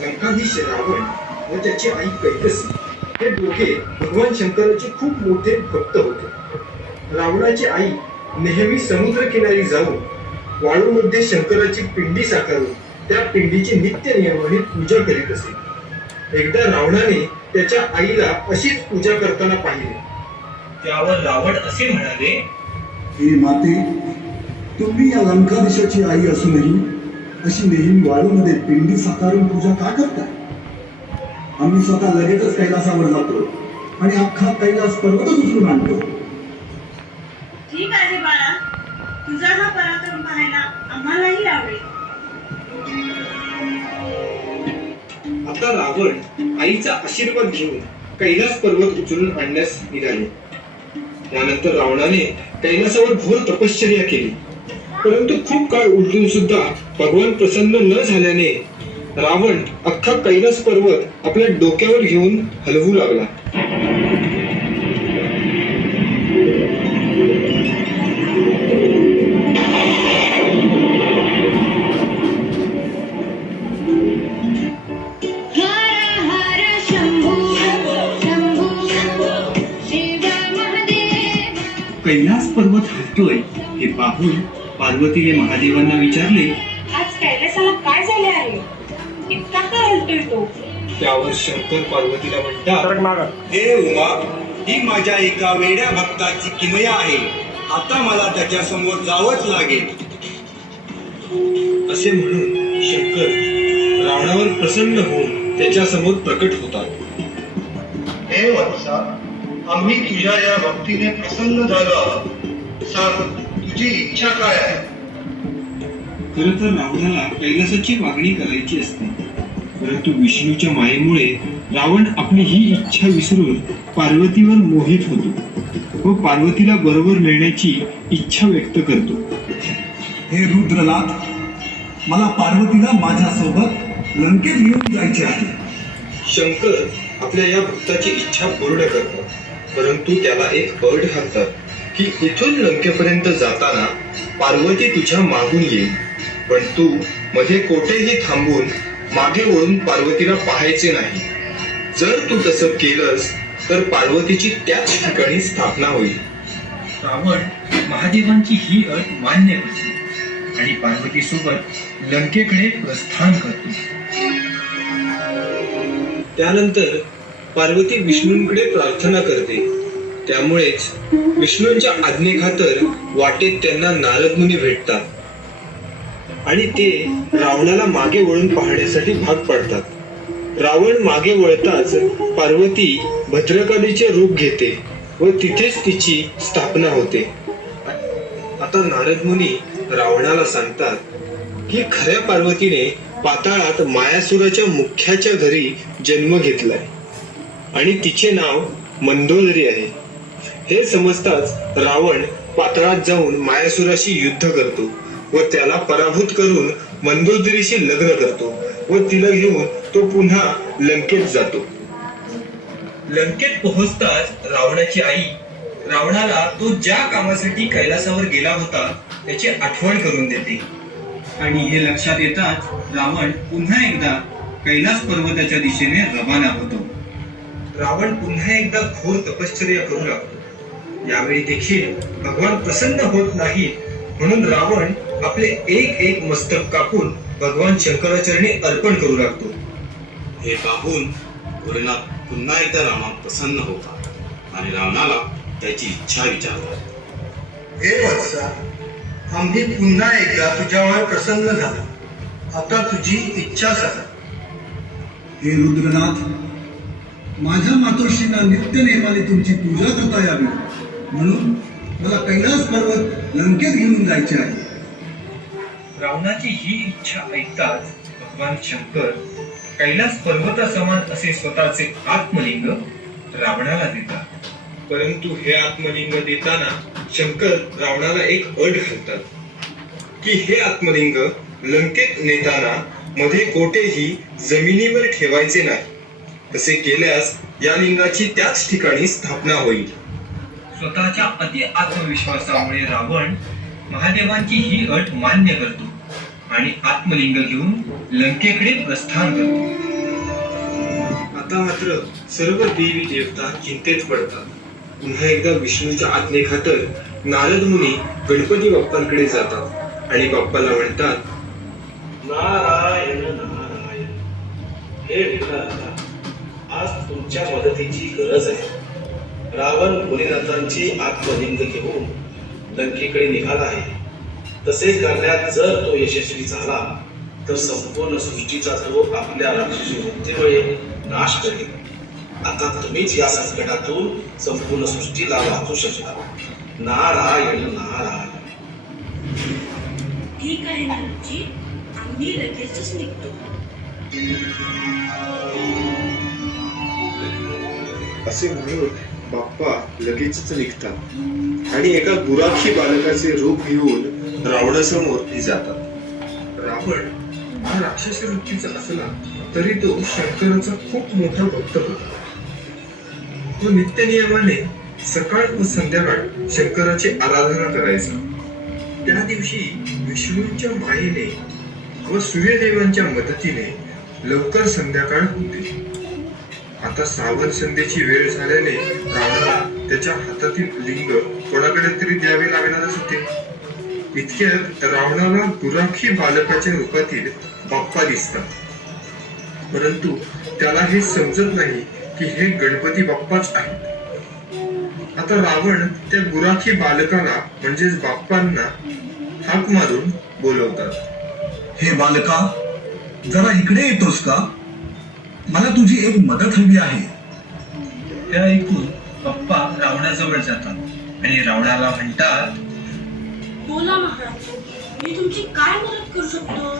लंकाधीश रावण व त्याची आई कैकसी हे दोघे भगवान शंकराचे खूप मोठे भक्त होते. रावणाची आई नेहमी समुद्रकिनारी जाऊन वाळूमध्ये शंकराची पिंडी साकारून त्या पिंडीची नित्य नियमाने पूजा करीत असे. एकदा रावणाने त्याच्या आईला अशीच पूजा करताना पाहिले. त्यावर रावण असे म्हणाले, हे माते, तुम्ही या लंकाधीशाची आई असूनही अशी नेहमी वाळूमध्ये पिंडी साकारून पूजा का करताय? आम्ही स्वतः लगेचच कैलासावर जातो आणि अख्खा कैलास पर्वतच उचलून आणतो. ठीक आहे बाळा, तुझा हा पराक्रम पाहायला आम्हालाही आवडेल. आता रावण आईचा आशीर्वाद घेऊन कैलास पर्वत उचलून आणण्यास निघाले. त्यानंतर रावणाने कैलासावर घोर तपश्चर्या केली. परंतु खूप काळ उलटून सुद्धा भगवान प्रसन्न न झाल्याने रावण अख्खा कैलास पर्वत आपल्या डोक्यावर घेऊन हलवू लागला. कैलास पर्वत हलतोय हे पाहून पार्वतीने महादेवांना विचारले, आज कैलासाला काय झाले आहे? इतका का हलतोय तो? त्यावर शंकर पार्वतीला म्हणतात, हे उमा, ही माझ्या एका वेड्या भक्ताची किमया आहे. आता मला त्याच्या समोर जावंच लागेल. असे म्हणून शंकर रावणावर प्रसन्न होऊन त्याच्या समोर प्रकट होतात. हे वत्सा, आम्ही तुझ्या या भक्तीने प्रसन्न झालो आहोत. सांग, तुझी इच्छा काय आहे? खरं तर रावणाला कैलासाची मागणी करायची असते. परंतु विष्णूच्या मायेमुळे रावण आपली ही इच्छा विसरून पार्वतीवर मोहित होतो व पार्वतीला बरोबर नेण्याची इच्छा व्यक्त करतो. हे रुद्रनाथ, मला पार्वतीला माझ्यासोबत लंकेत घेऊन जायचे आहे. शंकर आपल्या या भक्ताची इच्छा पूर्ण करतात. परंतु त्याला एक अट घालतात की इथून लंकेपर्यंत जाताना पार्वती तुझ्या मागून येईल, पण तू मध्ये कोठेही थांबून मागे वळून पार्वतीला पाहायचे नाही. जर तू तसं केलंस तर पार्वतीची त्याच ठिकाणी स्थापना होईल. रावण महादेवांची ही अट मान्य करतो आणि पार्वती सोबत लंकेकडे प्रस्थान करतो. त्यानंतर पार्वती विष्णूंकडे प्रार्थना करते. त्यामुळेच विष्णूंच्या आज्ञेखातर वाटेत त्यांना नारद मुनी भेटतात आणि ते रावणाला मागे वळून पाहण्यासाठी भाग पडतात. रावण मागे वळताच पार्वती भद्रकालीचे रूप घेते व तिथेच तिची स्थापना होते. आता नारद मुनी रावणाला सांगतात की खऱ्या पार्वतीने पाताळात मायासुराच्या मुख्याच्या घरी जन्म घेतलाय आणि तिचे नाव मंदोदरी आहे. हे समजताच रावण पाताळात जाऊन मायासुराशी युद्ध करतो व त्याला पराभूत करून मंदोदरीशी लग्न करतो व तिला घेऊन तो पुन्हा लंकेत जातो. लंकेत पोहोचताच रावणाची आई रावणाला तो ज्या कामासाठी कैलासावर गेला होता त्याची आठवण करून देते आणि हे लक्षात येताच रावण पुन्हा एकदा कैलास पर्वताच्या दिशेने रवाना होतो. रावण पुन्हा एकदा घोर तपश्चर्या करू लागतो. यावेळी देखील भगवान प्रसन्न होत नाही म्हणून रावण आपले एक एक मस्तक कापून भगवान शंकराचरणी अर्पण करू लागतो. हे पाहून भोलेनाथ पुन्हा एकदा रावणावर प्रसन्न होतात आणि रावणाला त्याची इच्छा विचारतात. हे वत्सा, आम्ही पुन्हा एकदा तुझ्यावर प्रसन्न झालो. आता तुझी इच्छा सांग. हे रुद्रनाथ, माझ्या मातोश्रींना नित्य नेमाने तुमची पूजा करता यावी म्हणून मला कैलास पर्वत लंकेत घेऊन जायचे आहे. रावणाची ही इच्छा ऐकताच भगवान शंकर कैलास पर्वतासमान असे स्वतःचे आत्मलिंग रावणाला देतात. परंतु हे आत्मलिंग देताना शंकर रावणाला एक अट घालतात की हे आत्मलिंग लंकेत नेताना मध्ये कोठेही जमिनीवर ठेवायचे नाही. तसे केल्यास या लिंगाची त्याच ठिकाणी स्थापना होईल. स्वतःच्या अति आत्मविश्वासामुळे रावण महादेवांची ही अट मान्य करतो आणि आत्मलिंग घेऊन लंकेकडे प्रस्थान करतो. आता मात्र सर्व देवी देवता चिंतेत पडतात. पुन्हा एकदा विष्णूच्या आज्ञेखातर नारद मुनी गणपती बाप्पांकडे जातात आणि बाप्पाला म्हणतात, नारायण नारायण, हे विघ्नहर्ता, आज तुमच्या मदतीची गरज आहे. रावण भोलेनाथांची आत्मलिंग घेऊन लंकेकडे निघाला आहे. तसे करण्यात जर तो यशस्वी झाला तर संपूर्ण सृष्टीचा तो आपल्या राक्षसी वृत्तीमुळे नाश करेल. आता तुम्हीच या संकटातून संपूर्ण सृष्टीला वाचू शकता. नारायण नारायण. ठीक आहे नारदजी, आम्ही लगेचच निघतो. असे म्हणून बाप्पा लगेचच निघतात आणि एका गुराखी बालकाचे रूप घेऊन रावणासमोर जातात. रावण हा राक्षसी वृत्तीचा असला तरी तो शंकराचा खूप मोठा भक्त होता. तो नित्य नियमाने सकाळ व संध्याकाळ शंकराची आराधना करायचा. त्या दिवशी विष्णूंच्या मायेने व सूर्यदेवांच्या मदतीने लवकर संध्याकाळ होते. आता सावन संध्येची वेळ झाल्याने रावणाला त्याच्या हातातील लिंग कोणाकडे तरी द्यावे लागणारच होते. इतक्यात रावणाला गुराखी बालकाच्या रूपातील बाप्पा दिसतात. परंतु त्याला हे समजत नाही की हे गणपती बाप्पाच आहेत. आता रावण त्या गुराखी बालकाला म्हणजेच बाप्पांना हाक मारून बोलवतात. हे बालका, जरा इकडे येतोस का? मला तुझी एक मदत हवी आहे. त्या ऐकून बाप्पा रावणाजवळ जातात आणि रावणाला म्हणतात, बोला महाराज, मी तुमची काय मदत करू शकतो?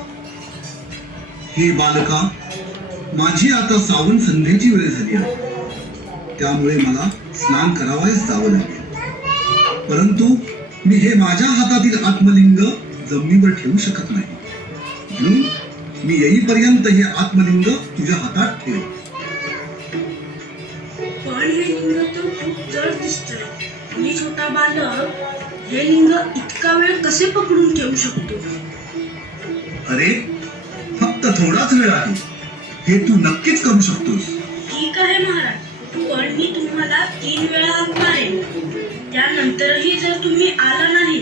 हे बालका, माझी आता सावन संध्येची वेळ झाली आहे. त्यामुळे मला स्नान करावयास जावं लागेल. परंतु मी हे माझ्या हातातील आत्मलिंग जमिनीवर ठेवू शकत नाही. म्हणून मी येईपर्यंत हे आत्मलिंग तुझ्या हातात ठेव. पण हे लिंग तर खूप जड दिसतंय. मी छोटा बालक हे लिंग इतका वेळ कसे पकडून ठेवू शकतो? अरे, फक्त थोडाच वेळ आहे. हे तू नक्कीच करू शकतोस. ठीक आहे महाराज, पण मी तुम्हाला 3 वेळा हाक मारेन. त्यानंतरही जर तुम्ही आला नाही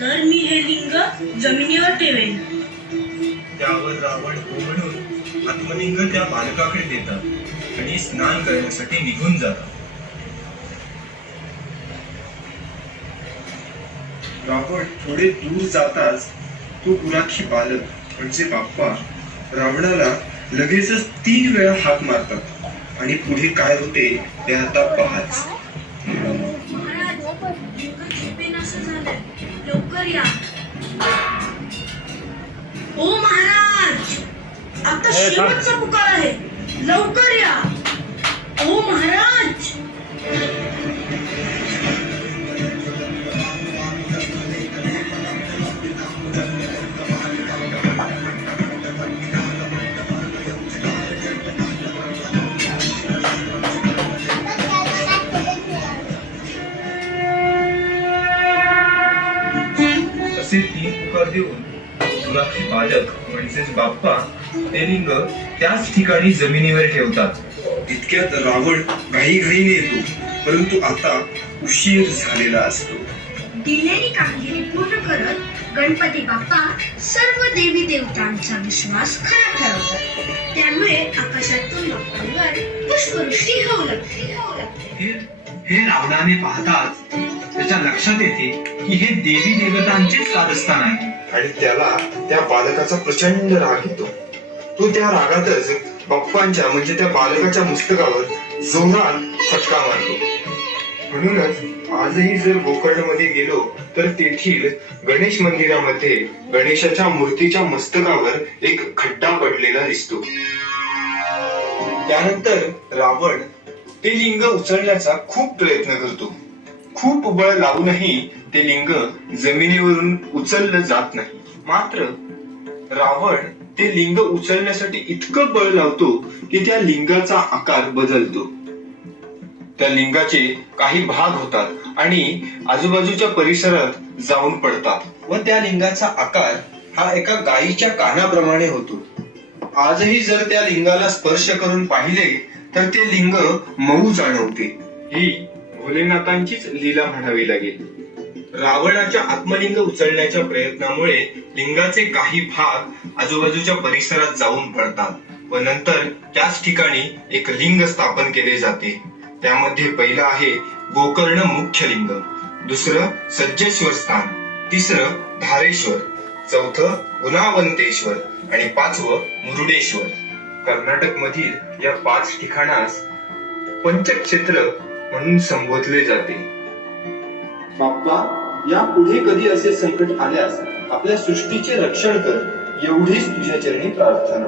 तर मी हे लिंग जमिनीवर ठेवेन. त्यावर रावण हो म्हणून आत्मलिंग त्या बालकाकडे देतात आणि स्नान करण्यासाठी निघून जातात. रावण थोडे दूर जाताच तो गुराखी बालक म्हणजे बाप्पा रावणाला लगेचच 3 वेळा हाक मारतात आणि पुढे काय होते ते आता पहाच. महाराज, लिंग झोपेनासं झालंय, लवकर या. हो महाराज, आता शेवटचा पुकार आहे, लवकर या. हो महाराज. असे 3 पुकार देऊन गुराखी बालक म्हणजेच बाप्पा ते लिंग त्याच ठिकाणी जमिनीवर ठेवतात. इतक्यात रावण घाईघाईने येतो, परंतु आता उशीर झालेला असतो. दिलेली कामगिरी पूर्ण करत गणपती बाप्पा सर्व देवी देवतांचा विश्वास खरा ठरवतात. त्यामुळे आकाशातून बाप्पांवर पुष्पवृष्टी होऊ लागते. हे रावणाने पाहताच त्याच्या लक्षात येते की हे देवी देवतांचेच कारस्थान आहे. आणि त्याला त्या बालकाचा प्रचंड राग येतो. तो त्या रागातच बाप्पांच्या म्हणजे त्या बालकाच्या मस्तकावर जोरात फटका मारतो. म्हणूनच आजही जर गोकर्णमध्ये गेलो तर तेथील गणेश मंदिरामध्ये गणेशाच्या मूर्तीच्या मस्तकावर एक खड्डा पडलेला दिसतो. त्यानंतर रावण ते लिंग उचलण्याचा खूप प्रयत्न करतो. खूप बळ लावूनही ते लिंग जमिनीवरून उचललं जात नाही. मात्र रावण ते लिंग उचलण्यासाठी इतकं बळ लावतो की त्या लिंगाचा आकार बदलतो. त्या लिंगाचे काही भाग होतात आणि आजूबाजूच्या परिसरात जाऊन पडतात व त्या लिंगाचा आकार हा एका गायीच्या कानाप्रमाणे होतो. आजही जर त्या लिंगाला स्पर्श करून पाहिले तर ते लिंग मऊ जाणवते. ही भोलेनाथांचीच लीला म्हणावी लागेल. रावणाच्या आत्मलिंग उचलण्याच्या प्रयत्नामुळे लिंगाचे काही भाग आजूबाजूच्या परिसरात जाऊन पडतात व नंतर त्याच ठिकाणी एक लिंग स्थापन केले जाते. त्यामध्ये पहिलं आहे गोकर्ण मुख्य लिंग, दुसरं सज्जेश्वर स्थान, तिसरं धारेश्वर, चौथं गुणावंतेश्वर आणि पाचवं मुरुडेश्वर. कर्नाटक मधील या 5 ठिकाणास पंचक्षेत्र म्हणून संबोधले जाते. बाप्पा, या पुढे कधी असे संकट आल्यास आपल्या सृष्टीचे रक्षण कर, एवढीच तुझ्या चरणी प्रार्थना.